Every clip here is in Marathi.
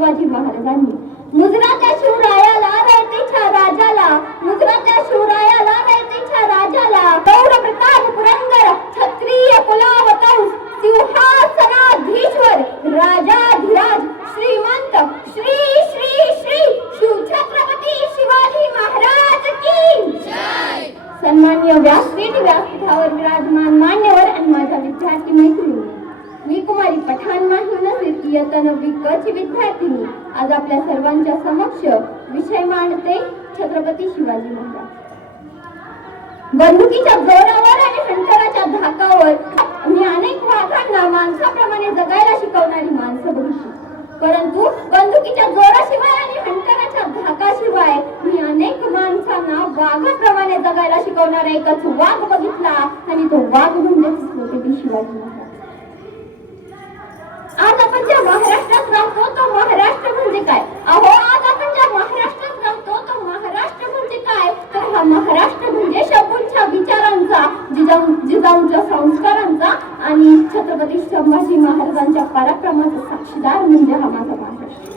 शिवाजी महाराजांनी. मुजराच्या शिवरायाला रयतेच्या राजाला मुजराच्या शिवरायाला रयतेच्या राजाला गौर प्रताप पुरंदर क्षत्रिय कुलावतंस सिंहासनाधीश्वर राजाधिराज श्रीमंत श्री श्री श्री शिवछत्रपती शिवाजी महाराज की सन्मान्य व्यास माहिती इयत्ता विद्यार्थिनी आज आपल्या सर्वांच्या समक्ष विषय मांडते छत्रपती शिवाजी महाराज. बंदुकीच्या जोरावर आणि हंटराच्या धाकावर मी अनेक वाघांना माणसाप्रमाणे जगायला शिकवणारी माणसं बघितली परंतु बंदुकीच्या जोराशिवाय आणि हंटराच्या धाकाशिवाय मी अनेक माणसांना वाघाप्रमाणे जगायला शिकवणारा एकच वाघ बघितला आणि तो वाघ म्हणजे छत्रपती शिवाजी महाराज आज आपण ज्या महाराष्ट्रात राहतो तो महाराष्ट्र म्हणजे काय अहो आज आपण ज्या महाराष्ट्रात राहतो तो महाराष्ट्र म्हणजे काय तर हा महाराष्ट्र म्हणजे शंभूंच्या विचारांचा जिजाऊ जिजाऊंच्या संस्कारांचा आणि छत्रपती संभाजी महाराजांच्या पराक्रमाचा साक्षीदार म्हणजे हा माझा महाराष्ट्र.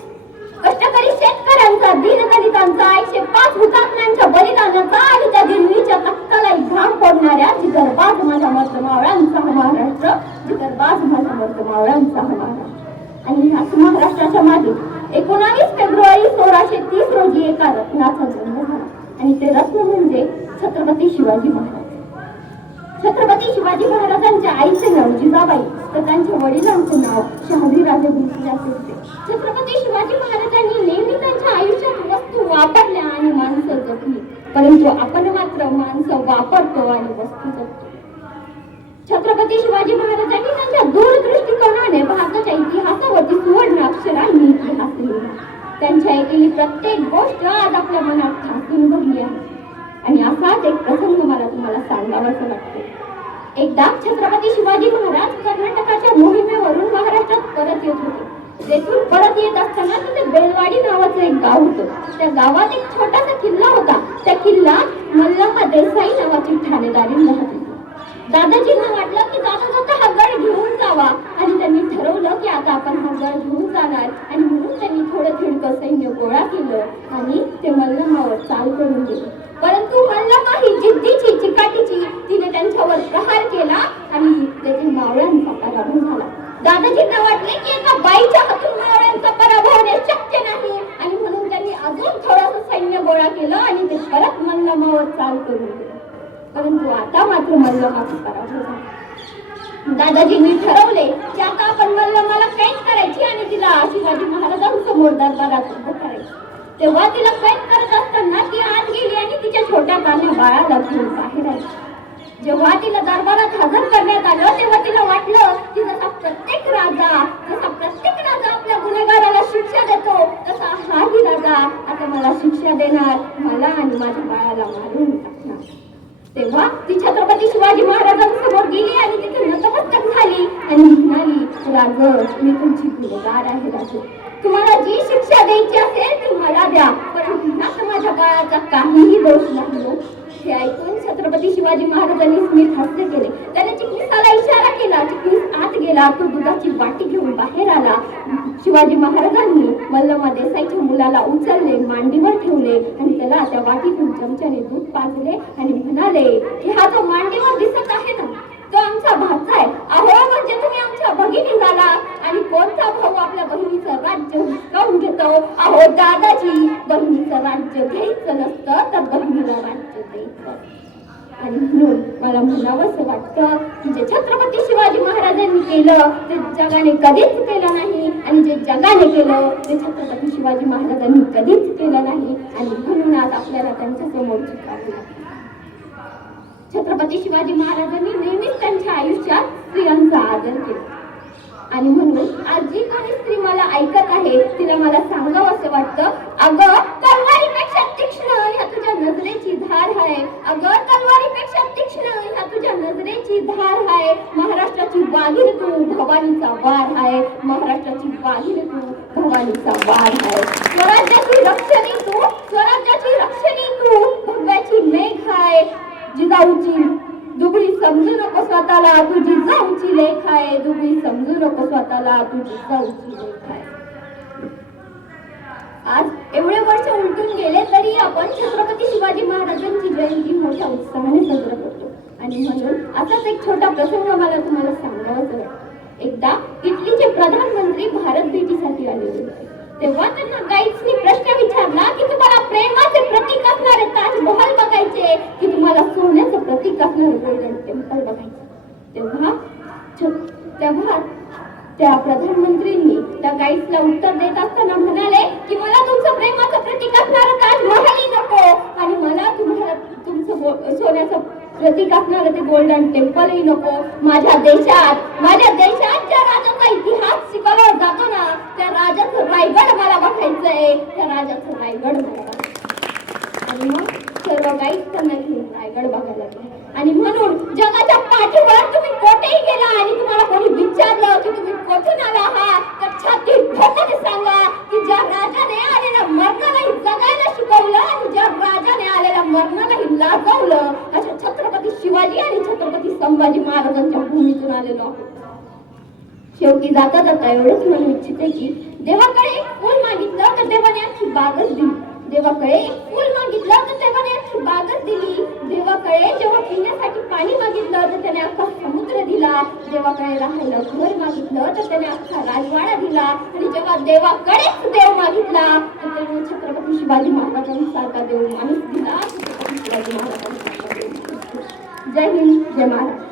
कष्टकरी शेतकऱ्यांचा दीनदलितांचा एकशे पाच हुतात्म्यांच्या बलिदानाचा आणि त्या दिल्लीच्या तख्ताला घाम पडणाऱ्या जिगरबाज माझ्या मर्दमावळ्यांचा हा महाराष्ट्र. जिगरबाज माझ्या मर्दमावळ्यांचा हा महाराष्ट्र. आणि ह्याच महाराष्ट्राच्या मागे एकोणावीस फेब्रुवारी सोळाशे तीस रोजी एका रत्नाचा जन्म झाला. आणि ते रत्न म्हणजे छत्रपती शिवाजी महाराज. छत्रपती शिवाजी महाराजांच्या आईचे नाव जिजाबाई तर त्यांच्या वडिलांचे नाव शहाजीराजे राजे असे होते. छत्रपती शिवाजी महाराजांनी नेहमी त्यांच्या आयुष्यात वस्तू वापरल्या आणि माणसं जपली. परंतु आपण मात्र माणसं वापरतो आणि वस्तू जपतो. छत्रपती शिवाजी महाराजांनी त्यांच्या दूरदृष्टिकोनाने भारताच्या इतिहासावरती सुवर्ण अक्षरांनी इतिहास लिहिला. त्यांच्या ऐकलेली प्रत्येक गोष्ट आज आपल्या मनात ठासून भरली आहे आणि असाच एक प्रसंग मला तुम्हाला वाटते एकदा छत्रपती शिवाजी महाराज कर्नाटकाच्या मोहिमेवरून महाराष्ट्रात परत येत होते. तेथून परत येत असताना तिथे बेलवाडी नावाचं एक गाव होतं. त्या गावात एक छोटासा किल्ला होता. त्या किल्ला मल्लम्मा देसाई नावाची ठाणेदारी राहत होती. दादाजींना वाटलं की जाता जाता हा गड घेऊन जावा. आणि त्यांनी ठरवलं की आता आपण हा गड घेऊन जाणार. आणि म्हणून त्यांनी थोडं थिडकं सैन्य गोळा केलं. आणि ते मल्लमावर चाल करून दिलं परंतु मल्लमा ही जिद्दीची चिकाटीची तिने त्यांच्यावर प्रहार केला आणि त्याचे मावळ्यांचा पराभव झाला. दादाजींना वाटले की एका बाईच्या हातून मावळ्यांचा पराभव होणे शक्य नाही. आणि म्हणून त्यांनी अजून थोडंसं सैन्य गोळा केलं आणि ते परत मल्लमावर चाल करून दिलं परंतु आता मात्र मल्लमाचा पराभव झाला. दादाजींनी ठरवले की आता आपण मल्लमाला कैद करायची आणि तिला शिवाजी महाराजांसमोर दरबारात उभं करायचं. तेव्हा तिला कैद करत असताना ती आत गेली आणि तिच्या छोट्या कान्या बाळाला घेऊन बाहेर आली. जेव्हा तिला दरबारात हजर करण्यात आलं तेव्हा तिला वाटलं की जसा प्रत्येक राजा जसा प्रत्येक राजा आपल्या गुन्हेगाराला शिक्षा देतो तसा हाही राजा आता मला शिक्षा देणार मला आणि माझ्या बाळाला मारून टाकणार. तेव्हा ती छत्रपती शिवाजी महाराजांसमोर गेली आणि तिथे म्हणाली मी तुमची गुन्हेगार आहे राजे. तुम्हाला जी शिक्षा द्यायची असेल ती मला द्या. पण ह्यात माझ्या काळाचा काहीही दोष नाही हो. हे. ऐकून छत्रपती शिवाजी महाराजांनी स्मित हस्त केले. त्याने चिकमिसाला इशारा केला. चिकमिस आत गेला. तो दुधाची वाटी घेऊन बाहेर आला. शिवाजी महाराजांनी मल्लमा देसाईच्या मुलाला उचलले मांडीवर ठेवले आणि त्याला त्या वाटीतून चमच्याने दूध पाजले आणि म्हणाले की हा जो मांडीवर दिसत आहे ना तो आमचा भाचा आहे अहो म्हणजे तुम्ही मागे निघाला आणि कोणता भाऊ आपल्या बहिणीचं राज्य हिसकावून घेतो? अहो दादाजी बहिणीचं राज्य घ्यायचं नसतं तर बहिणीला राज्य द्यायचं. आणि म्हणून मला म्हणावंसं वाटतं की जे छत्रपती शिवाजी महाराजांनी केलं ते जगाने कधीच केलं नाही. आणि जे जगाने केलं ते छत्रपती शिवाजी महाराजांनी कधीच केलं नाही. आणि म्हणून आज आपल्याला त्यांच्यासमोर झुकावं लागतं छत्रपती शिवाजी महाराजांनी नेहमीच त्यांच्या आयुष्यात स्त्रियांचा आदर केला. आणि म्हणून आज जी काही स्त्री मला ऐकत आहे तिला मला सांगावं असं वाटतं. अगं तलवारीपेक्षा तीक्ष्ण ह्या तुझ्या नजरेची धार आहे. अगं तलवारीपेक्षा तीक्ष्ण ह्या तुझ्या नजरेची धार आहे. महाराष्ट्राची वाघीर तू भवानीचा वार आहे. महाराष्ट्राची वाघीर तू भवानीचा वार आहे. स्वराज्याची रक्षणी तू स्वराज्याची रक्षणी तू भगव्याची मेघ आहे. जिजाऊची स्वतःला तुझी जाऊची लेख आहे. तुम्ही समजू नको स्वतःला तुझी जाऊची लेख आहे. आज एवढे वर्ष उलटून गेले तरी आपण छत्रपती शिवाजी महाराजांची जयंती मोठ्या उत्साहाने साजरा करतो. आणि म्हणून असाच एक छोटा प्रसंग मला तुम्हाला सांगावाच वाटतो एकदा इटलीचे प्रधानमंत्री भारत भेटीसाठी आले होते. तेव्हा त्यांना गाईड्सनी प्रश्न विचारला की तुम्हाला प्रेमाचे प्रतीक असणारे ताजमहल बघायचे की तुम्हाला सोन्याचं प्रतीक असणारे गोल्डन टेम्पल बघायचे तेव्हा छ- तेव्हा त्या प्रधानमंत्रींनी त्या गाईडला उत्तर देत असताना म्हणाले की मला तुमचं प्रेमाचं प्रतीक असणारं ताजमहलही नको. आणि मला तुम्हाला तुमचं सोन्याचं प्रतीक असणारं ते गोल्डन टेम्पलही नको. माझ्या देशात माझ्या देशात ज्या राजाचा इतिहास शिकवला जातो ना त्या राजाचं रायगड मला बघायचंय. त्या राजाचं रायगड मला आणि मग सर्व गाईड त्यांना घेऊन रायगड बघायला लागले. आणि म्हणून जगाच्या पाठीवर तुम्ही कोठेही गेला आणि तुम्हाला कोणी विचारलं की तुम्ही कोठून आला आहात तर छाती ठोकाने सांगा की ज्या राजाने आलेल्या मरणालाही जगायला शिकवलं आणि ज्या राजाने आलेल्या मरणालाही लाजवलं अशा छत्रपती शिवाजी आणि छत्रपती संभाजी महाराजांच्या भूमीतून आलेलो आहोत. शेवटी जाता जाता एवढंच म्हणू इच्छिते की देवाकडे एक फूल मागितलं तर देवाने अख्खी बागच दिली. देवाकडे कळे फुल मागितलं तर तेव्हा अख्खी बागच दिली. देवाकडे जेव्हा पिण्यासाठी पाणी मागितलं तर त्याने अख्खा समुद्र दिला. देवाकडे राहायला घर मागितलं तर त्याने अख्खा राजवाडा दिला. आणि जेव्हा देवाकडेच देव मागितला तर त्याने छत्रपती शिवाजी महाराजांसारखा देव माणूस दिला. छत्रपती शिवाजी महाराजांसारखा देव जय हिंद जय महाराज